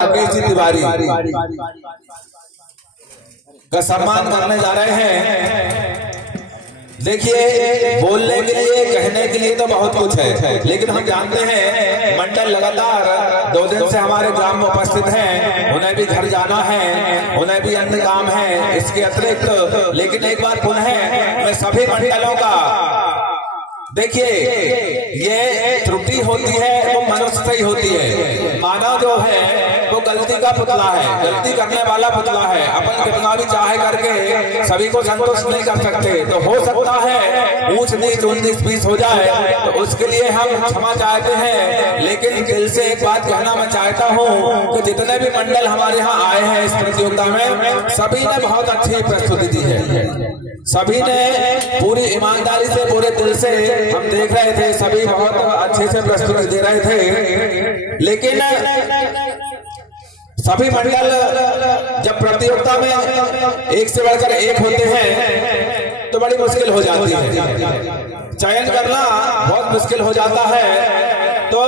राकेश जी तिवारी का सम्मान करने जा रहे हैं। देखिए, बोलने के लिए कहने के लिए तो बहुत कुछ है, लेकिन हम जानते हैं मंडल लगातार 2 दिन से हमारे ग्राम में उपस्थित हैं। उन्हें भी घर जाना है, उन्हें भी अन्य काम है इसके अतिरिक्त। लेकिन एक बार पुनः मैं सभी मंडलों का, देखिए ये त्रुटि होती है वो मनुष्य से ही होती है। मानव जो है वो गलती का पुतला है, गलती करने वाला पुतला है। अपन कितना भी चाहे करके सभी को संतुष्ट नहीं कर सकते। तो हो सकता है ऊंच नीच 19-20 हो जाए, तो उसके लिए हम क्षमा चाहते हैं। लेकिन दिल से एक बात कहना मैं चाहता हूँ कि जितने भी मंडल हमारे यहाँ आए हैं इस प्रतियोगिता में, सभी ने बहुत अच्छी प्रस्तुति दी है। सभी ने पूरी ईमानदारी से, पूरे दिल से, हम देख रहे थे सभी बहुत अच्छे से प्रस्तुति दे रहे थे। लेकिन सभी मंडल जब प्रतियोगिता में एक से बढ़कर एक होते हैं तो बड़ी मुश्किल हो जाती है। चयन करना बहुत मुश्किल हो जाता है। तो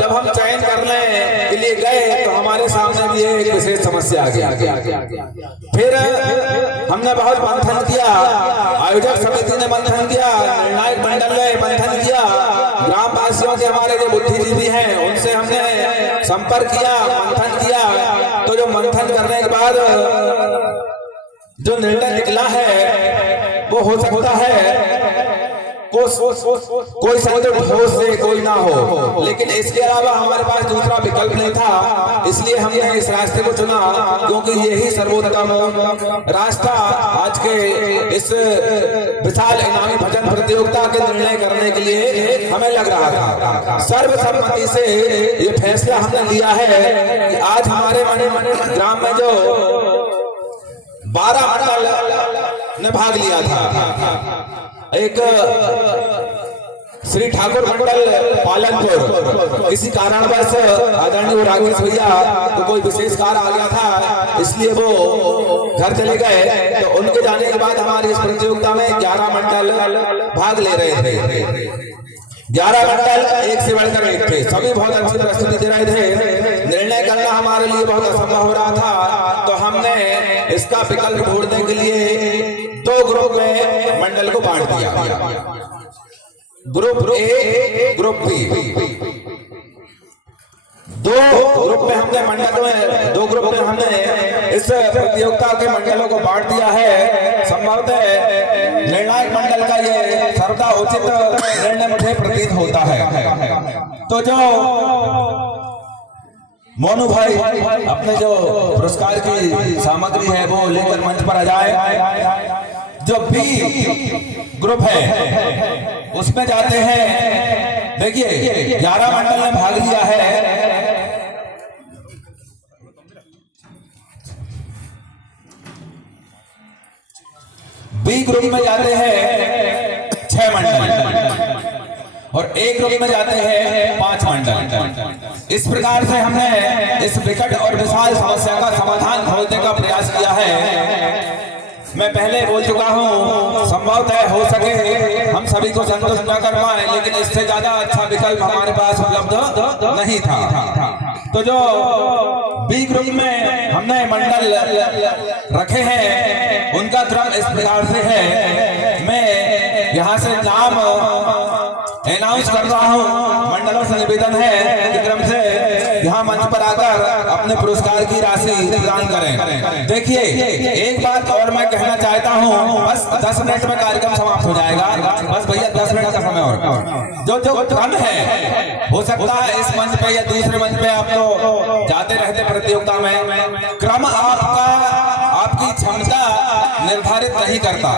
जब हम चयन करने के लिए गए तो हमारे सामने भी एक विशेष समस्या आ गई। फिर हमने बहुत मंथन किया, आयोजक समिति ने मंथन किया, निर्णायक मंडल ने मंथन किया, ग्रामवासियों के हमारे जो बुद्धिजीवी हैं उनसे हमने संपर्क किया, मंथन किया। तो जो मंथन करने के बाद जो निर्णय निकला है वो हो सकता है कोई संकट हो से कोई ना हो, लेकिन इसके अलावा हमारे पास दूसरा विकल्प नहीं था। इसलिए हमने इस रास्ते को चुना, क्योंकि यही सर्वोत्तम रास्ता आज के इस विशाल इनामी भजन प्रतियोगिता के निर्णय करने के लिए हमें लग रहा था। सर्वसम्मति से ये फैसला हमने लिया है कि आज हमारे ग्राम में जो 12 मंडल ने भाग लिया था, एक श्री ठाकुर मंडल पालनपुर, किसी कारणवश आदरणीय राकेश भैया को कोई विशेष कार्य आ गया था, इसलिए वो घर चले गए। तो उनके जाने के बाद हमारी इस प्रतियोगिता में 11 मंडल भाग ले रहे थे। 11 मंडल एक से बढ़कर एक थे, सभी बहुत अच्छी प्रस्तुति दे रहे थे। निर्णय करना हमारे लिए बहुत असंभव हो रहा था। तो हमने इसका विकल्प ढूंढने के लिए 2 ग्रुप में मंडल को बांट दिया, group A, group B. 2 group में हमने मंडल में 2 ग्रुप में हमने इस प्रतियोगिता के मंडलों को बांट दिया है। संभवतः निर्णायक मंडल का ये सर्वदा उचित निर्णय मुझे प्रतीत होता है। तो जो मोनू भाई अपने जो पुरस्कार की सामग्री है वो लेकर मंच पर आ जाए। जो बी ग्रुप है उसमें जाते हैं। देखिए 11 मंडल ने भाग लिया है। बी ग्रुप में जाते हैं 6 मंडल और ए ग्रुप में जाते हैं 5 मंडल। इस प्रकार से हमने इस विकट और विशाल समस्या का समाधान खोजने का प्रयास किया है। मैं पहले बोल चुका हूँ, संभवतः हो सके हम सभी को संतुष्ट न कर पाए, लेकिन इससे ज्यादा अच्छा विकल्प हमारे पास उपलब्ध नहीं था। तो जो बी ग्रुप में हमने मंडल रखे हैं उनका क्रम इस प्रकार से है। मैं यहाँ से नाम अनाउंस कर रहा हूँ। मंडलों से निवेदन है कि क्रम से यहाँ मंच पर आकर अपने पुरस्कार की राशि प्रदान करें। देखिए एक बात और मैं कहना चाहता हूँ, बस 10 मिनट में कार्यक्रम समाप्त हो जाएगा। बस भैया 10 मिनट का समय और जो क्रम है, हो सकता है इस मंच पे या दूसरे मंच पे आप तो जाते रहते प्रतियोगिता में, क्रम आपकी क्षमता निर्धारित नहीं करता।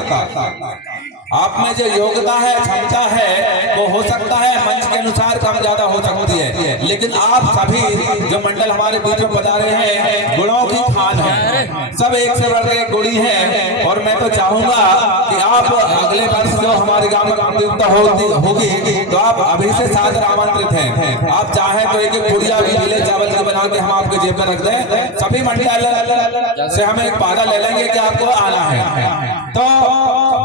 आप में जो योग्यता है, क्षमता है, वो हो सकता है मंच के अनुसार कम ज्यादा हो सकती है, लेकिन आप सभी जो मंडल हमारे बीच में बता रहे हैं गुणों की खान है, सब एक से बढ़कर एक गुणी है। और मैं तो चाहूंगा कि आप अगले वर्ष जो हमारे गांव में प्रतियोगिता होगी तो आप अभी से सादर आमंत्रित हैं। आप चाहे तो एक पुड़िया भी मिले चावल का बना के हम आपके जेब में रख दें। सभी मंडल से हम एक वादा ले लेंगे कि आपको आना है। तो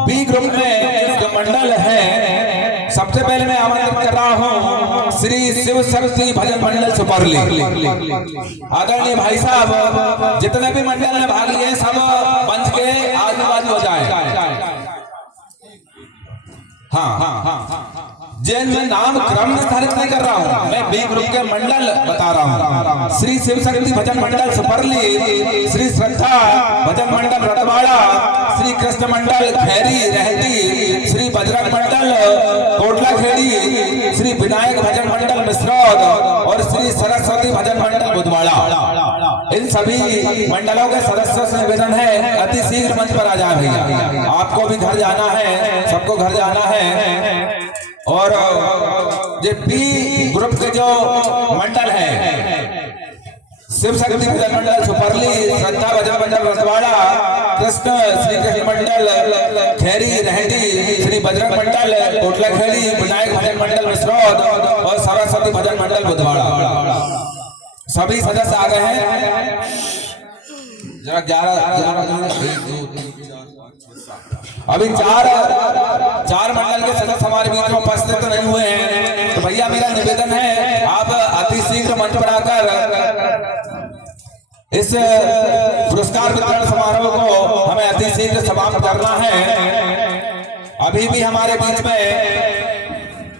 बी ग्रुप में जो मंडल है, सबसे पहले मैं आमंत्रित कर रहा हूँ श्री शिव शक्ति भजन मंडल सुपरली। आदरणीय भाई साहब, जितने भी मंडल में भाग लिए सब मंच के आजू बाजू हो जाए। हाँ, जिन मैं नाम क्रम निर्धारित नहीं कर रहा हूँ, मैं बी ग्रुप के मंडल बता रहा हूँ। श्री शिव शक्ति भजन मंडल सुपरली, श्री श्रद्धा भजन मंडल रतवाड़ा, श्री कृष्ण मंडल खैरी रहती, श्री बजरंग मंडल कोटला खेड़ी, श्री विनायक भजन मंडल मिश्रौद और श्री सरस्वती भजन मंडल बुधवाड़ा। इन सभी मंडलों के सदस्यों से निवेदन है अति शीघ्र मंच पर आ जाए भैया। आपको भी घर जाना है, सबको घर जाना है। और ये बी ग्रुप के जो मंडल है, शिव शक्ति भजन मंडल सुपरली, श्रद्धा भजन मंडल रतवाड़ा, कृष्ण श्री कृष्ण मंडल खैरी रहती, श्री बजरंग मंडल कोटला खेड़ी, विनायक भजन मंडल मिश्रौद और सरस्वती भजन मंडल बुधवाड़ा, सभी सदस्य आ गए हैं। जरा 11 अभी चार मंडल के सदस्य हमारे बीच में उपस्थित नहीं हुए हैं। तो भैया मेरा निवेदन है आप अति शीघ्र मंच पर आकर इस पुरस्कार वितरण समारोह को हमें अति शीघ्र समाप्त करना है। अभी भी हमारे बीच में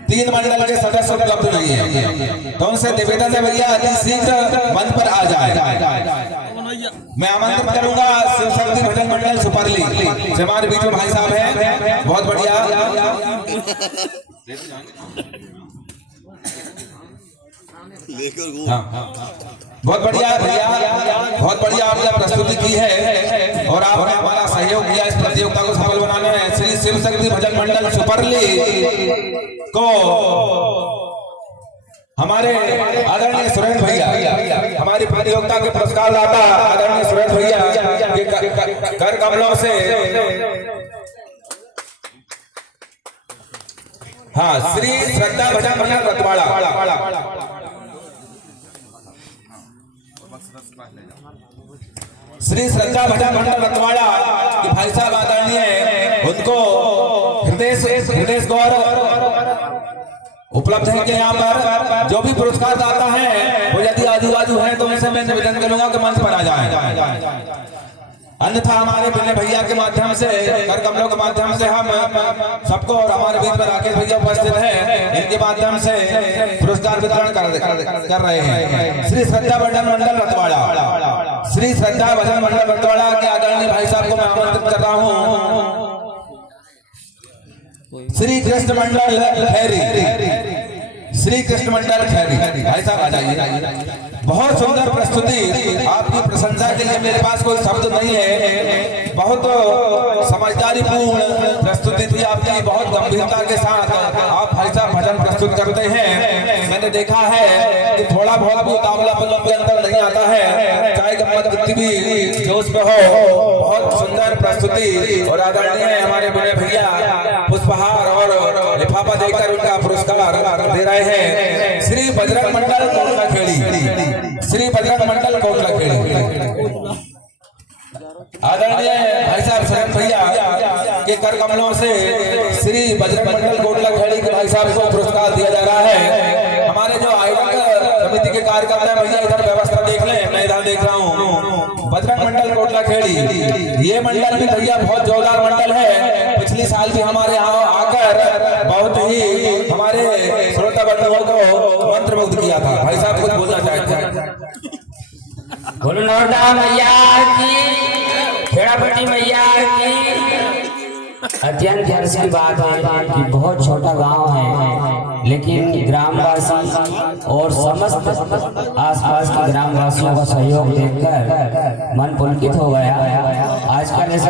3 मंडल के सदस्य उपलब्ध नहीं है, तो उनसे निवेदन है भैया अति शीघ्र मंच पर आ जाए। मैं आमंत्रित करूंगा शिव शक्ति भजन मंडल सुपरली, हमारे बीच में भाई साहब हैं, बहुत बढ़िया। बहुत बढ़िया भैया, बहुत बढ़िया आपने प्रस्तुति की है और आपने हमारा सहयोग किया इस प्रतियोगिता को सफल बनाने में। श्री शिव शक्ति भजन मंडल सुपरली को हमारे आदरणीय सुरेंद्र भैया, हमारी प्रतियोगिता के पुरस्कार दाता आदरणीय सुरेंद्र भैया के कर कमलों से, हाँ, श्री श्रद्धा भजन मंडल रतवाड़ा, श्री श्रद्धा भजन मंडल रतवाड़ा के भाई साहब आदरणीय, उनको हृदय गौरव उपलब्ध है कि यहाँ पर जो भी पुरस्कार दाता है वो यदि आजू बाजू है तो उनसे मैं निवेदन करूंगा कि मंच पर आ जाए। अन्यथा हमारे विनय भैया के माध्यम से, कर कमलों के माध्यम से हम सबको और हमारे बीच में राकेश भैया उपस्थित हैं, इनके माध्यम से पुरस्कार वितरण कर रहे हैं। श्री श्रद्धा भजन मंडल रतवाड़ा, श्री श्रद्धा भजन मंडल रतवाड़ा के आदरणीय भाई साहब को मैं आमंत्रित कर रहा हूँ। श्री कृष्ण मंडल खैरी, श्री कृष्ण मंडल खैरी, भाई साहब आ जाइए। बहुत सुंदर प्रस्तुति, आपकी प्रशंसा के लिए मेरे पास कोई शब्द नहीं है। बहुत समझदारी पूर्ण प्रस्तुति थी आपकी, बहुत गंभीरता के साथ आप भाई साहब भजन प्रस्तुत करते हैं। मैंने देखा है कि थोड़ा बहुत भी उतावलापन के अंदर नहीं आता है, चाहे गम्मत कितनी भी जोश में हो। बहुत सुंदर प्रस्तुति और आदरणीय हमारे बड़े भैया पुष्पहार और लिफाफा देकर उनका पुरस्कार दे रहे हैं। श्री बजरंग मंडल कोटला खेड़ी, श्री बजरंग मंडल कोटला खेड़ी, आदरणीय भाई साहब शरण भैया के कर कमलों से श्री बजरंग मंडल कोटला खेड़ी के भाई साहब को पुरस्कार दिया जा रहा है। हमारे जो आयोजक समिति के कार्यकर्ता है भैया इधर व्यवस्था देख लें, मैं इधर देख रहा हूँ। बजरंग मंडल कोटला खेड़ी, ये मंडल भी भैया बहुत जोरदार मंडल है। पिछले साल भी हमारे यहाँ आकर बहुत ही हमारे श्रोता बंधुओं को मंत्रमुग्ध किया था। भाई साहब कुछ बोलना चाहते हैं? बोलो नौरदा मैया की, खेड़ापट्टी मैया की। अत्यंत हर्ष की बात है कि बहुत छोटा गांव है, लेकिन ग्रामवासी और समस्त आसपास के ग्रामवासियों का सहयोग देखकर मन पुलकित हो गया। आजकल ऐसे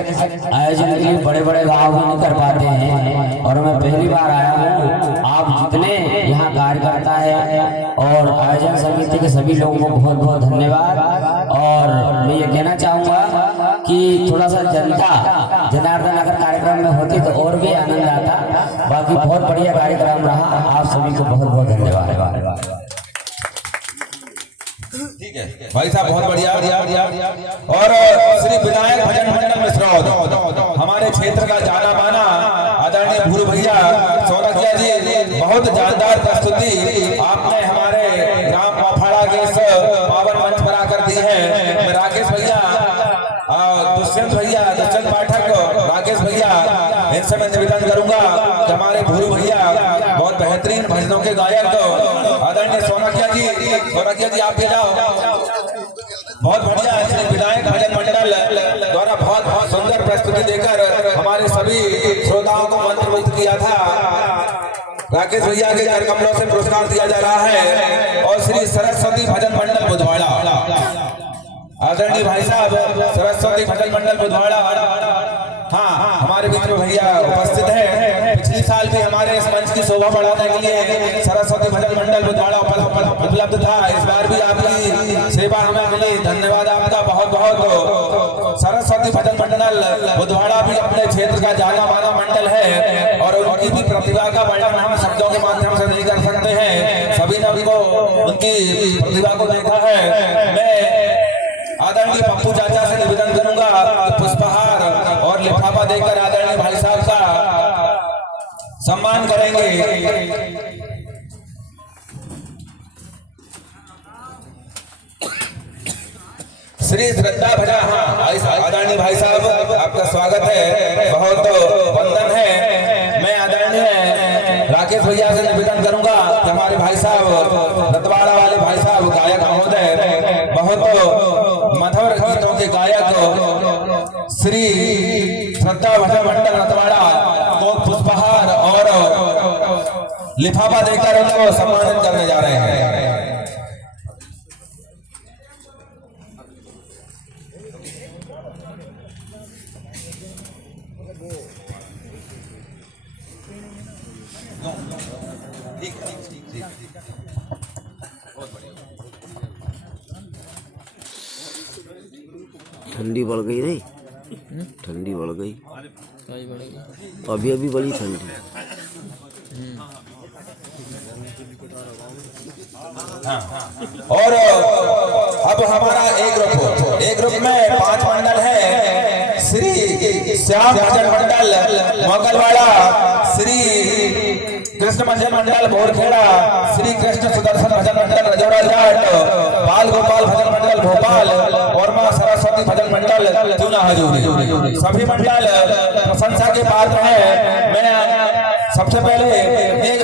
आयोजन के लिए बड़े बड़े गांव भी नहीं कर पाते हैं और मैं पहली बार आया हूँ। आप जितने यहाँ कार्यकर्ता है और आयोजन समिति के सभी लोगों को बहुत बहुत धन्यवाद। और मैं ये कहना चाहूँगा कि थोड़ा सा जनता जनार्दन अगर कार्यक्रम में होती तो और भी आनंद आता। बाकी बहुत बढ़िया कार्यक्रम रहा, आप सभी को बहुत बहुत धन्यवाद। ठीक है भाई साहब, बहुत बढ़िया। और श्री विनायक भजन मंडल मिश्रौद, हमारे क्षेत्र का जाना माना आदरणीय भूल भैया सौरकिया जी, बहुत जानदार प्रस्तुति आप से मैं निवेदन करूंगा कि हमारे भूरू भैया बहुत बेहतरीन भजनों के गायक आदरणीय सोनाकिया जी आप भी जाओ। बहुत बढ़िया श्री विनायक भजन मंडल द्वारा बहुत सुंदर प्रस्तुति देकर हमारे सभी श्रोताओं को मंत्रमुग्ध किया था। राकेश भैया के कर कमलों से पुरस्कार दिया जा रहा है। और श्री सरस्वती भजन मंडल बुधवाड़ा, आदरणीय भाई साहब सरस्वती भजन मंडल बुधवाड़ा, हाँ हमारे बीच में भैया उपस्थित है। पिछले साल भी हमारे इस मंच की शोभा बढ़ाने के लिए सरस्वती भजन मंडल बुधवाड़ा उपलब्ध था। इस बार भी आपकी सेवा हमें मिली, धन्यवाद आपका बहुत बहुत। सरस्वती भजन मंडल बुधवाड़ा भी अपने क्षेत्र का जाना माना मंडल है और उनकी भी प्रतिभा का वर्णन हम शब्दों के माध्यम से नहीं कर सकते हैं। सभी ने उनको उनकी प्रतिभा को देखा है। मैं आदरणीय पप्पू चाचा से निवेदन करूंगा पुष्पहार और लिफाफा देकर आदरणीय भाई साहब का सम्मान करेंगे। श्री श्रद्धा भजा, हाँ आदरणीय भाई साहब आपका स्वागत है, बहुत वंदन है। मैं आदरणीय राकेश भैया से निवेदन करूंगा कि हमारे भाई साहब रतवाड़ा वाले भाई साहब गायक महोदय, बहुत मधुर गीतों के गायक श्री श्रद्धा भजन मंडल रतवाड़ा को पुष्पहार और लिफाफा देकर उनको सम्मानित करने जा रहे हैं। ठंडी बढ़ गई नहीं, ठंडी बढ़ गई, अभी बड़ी ठंडी। और अब हमारा एक ग्रुप में 5 मंडल है। श्री श्याम भजन मंडल मोगलवाड़ा, श्री कृष्ण भजन मंडल भोरखेड़ा, श्री कृष्ण सुदर्शन भजन मंडल रजौड़ा जाट, बाल गोपाल भजन मंडल भोपाल और मां सरस्वती भजन मंडल चूना हजूरी। सभी मंडल प्रशंसा के पात्र हैं। मैं सबसे पहले एक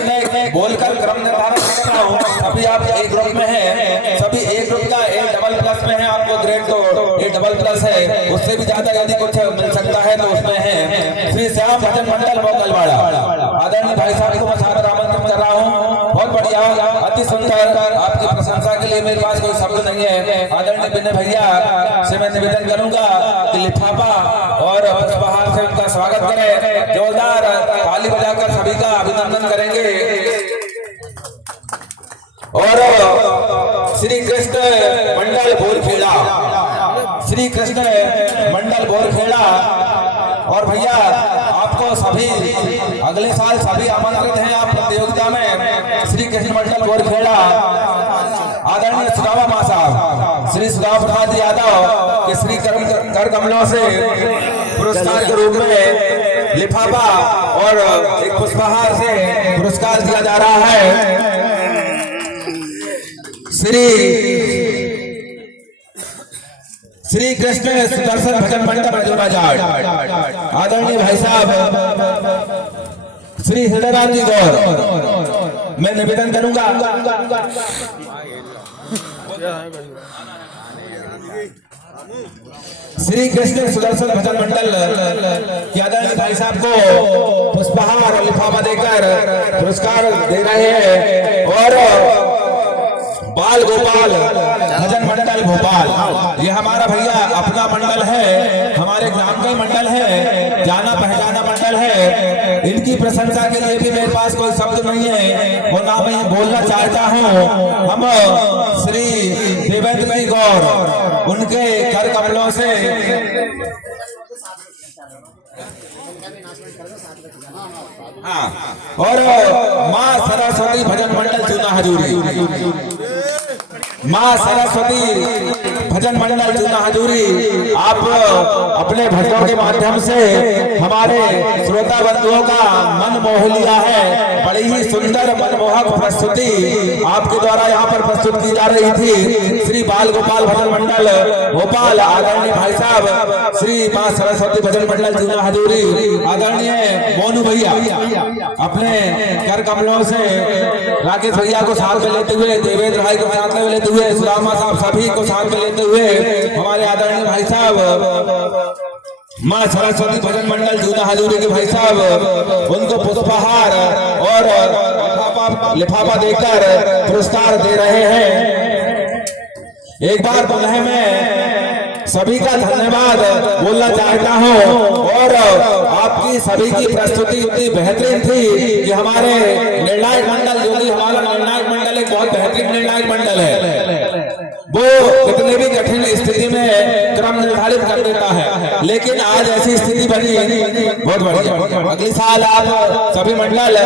बोलकर क्रम निर्धारण करता हूँ। अभी आप एक ग्रुप में हैं, सभी एक ग्रुप का A++ में है, आपको ग्रेड तो A++ है, उससे भी ज्यादा यदि कुछ मिल सकता है तो उसमें है। श्री श्याम भजन मंडल मोगलवाड़ा, आदरणीय भाई साहब को मैं सादर आमंत्रित कर रहा हूँ। बहुत बढ़िया, अति सुंदर, आपकी प्रशंसा के लिए मेरे पास कोई शब्द नहीं है। आदरणीय विनय भैया से मैं निवेदन करूंगा कि लिफाफा और पुष्पहार से उनका स्वागत करें। जोरदार ताली बजाकर सभी का अभिनंदन करेंगे। और श्री कृष्ण मंडल बोरखेड़ा, श्री कृष्ण मंडल बोरखेड़ा, और भैया आपको सभी अगले साल सभी आमंत्रित हैं आप प्रतियोगिता में। श्री कृष्ण मंडल बोरखेड़ा, आदरणीय सुदामा मां साहब श्री सुदामा प्रसाद यादव के श्री कर कमलों से पुरस्कार के रूप में लिफाफा और एक पुष्पहार से पुरस्कार दिया जा रहा है। श्री कृष्ण सुदर्शन भजन मंडल रजौड़ा जाट, आदरणीय भाई साहब श्री हृदयराम जी गौर, मैं निवेदन करूंगा श्री कृष्ण सुदर्शन भजन मंडल के आदरणीय भाई साहब को पुष्पहार और लिफाफा देकर पुरस्कार दे रहे हैं। और बाल गोपाल भजन मंडल भोपाल, ये हमारा भैया अपना मंडल है, हमारे ग्राम का ही मंडल है, जाना पहचाना मंडल है। इनकी प्रशंसा के लिए भी मेरे पास कोई शब्द नहीं है, वो ना मैं बोलना चाहता हूँ। हम श्री देवेंद्र भाई गौर उनके कर कमलों से हाँ, और मां सरस्वती भजन मंडल चूना हजूरी, मां सरस्वती भजन मंडल जूना हजूरी आप अपने भजनों के माध्यम से हमारे श्रोता बंधुओं का मन मोह लिया है। बड़ी ही सुंदर मनमोहक प्रस्तुति आपके द्वारा यहाँ पर प्रस्तुत की जा रही थी। श्री बाल गोपाल भजन मंडल भोपाल आदरणीय भाई साहब श्री मां सरस्वती भजन मंडल जूना हजूरी आदरणीय मोनू भैया अपने कर कमलों से राकेश भैया को साथ में लेते हुए, देवेंद्र भाई को साथ में लेते हुए, सुदामा साहब सभी को साथ में लेते हुए हमारे आदरणीय भाई साहब मां सरस्वती भजन मंडल जूना हजूरी के भाई साहब उनको पुष्पहार और लिफाफा देकर पुरस्कार दे रहे हैं। एक बार पुनः मैं सभी का धन्यवाद बोलना चाहता हूं और आपकी सभी की प्रस्तुति इतनी बेहतरीन थी कि हमारे निर्णायक मंडल जो कि हमारा निर्णायक मंडल एक बहुत बेहतरीन निर्णायक मंडल है, वो कितने भी कठिन स्थिति में क्रम निर्धारित कर देता है, लेकिन आज ऐसी स्थिति बनी बहुत बढ़िया। अगले साल आप सभी मंडल